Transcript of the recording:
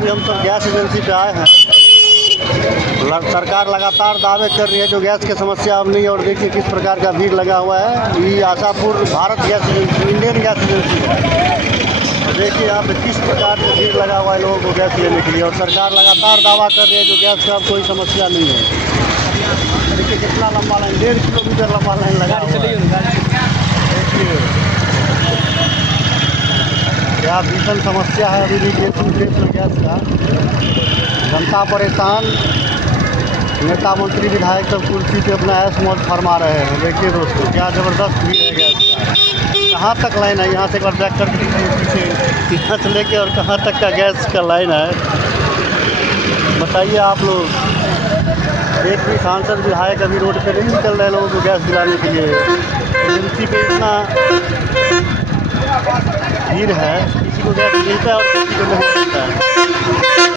अभी हम सब गैस एजेंसी पे आए हैं। सरकार लगातार दावे कर रही है जो गैस की समस्या अब नहीं है, और देखिए किस प्रकार का भीड़ लगा हुआ है। ये Ashapur Bharat gas agency, Indian gas agency है। तो देखिए यहाँ पे किस प्रकार से भीड़ लगा हुआ है लोगों को गैस लेने के लिए, और सरकार लगातार दावा कर रही है जो गैस का अब कोई समस्या नहीं है। देखिए कितना लंबा लाइन, 1.5 किलोमीटर लंबा लाइन लगा हुआ है। देखिए क्या भीषण समस्या है अभी भी देश में गैस का। जनता परेशान, नेता मंत्री विधायक सब कुर्सी पे अपना ऐश मौज फरमा रहे हैं। देखिए दोस्तों क्या ज़बरदस्त भीड़ है गैस का। कहाँ तक लाइन है, यहाँ से एक बार बैक कर दीजिए पीछे, यहाँ से लेके और कहाँ तक का गैस का लाइन है बताइए आप लोग। एक भी सांसद विधायक अभी रोड पे नहीं निकल रहे लोगों को गैस दिलाने के लिए। एजेंसी पे इतना भीड़ है, किसी को गैस मिलता है और किसी को नहीं मिलता है।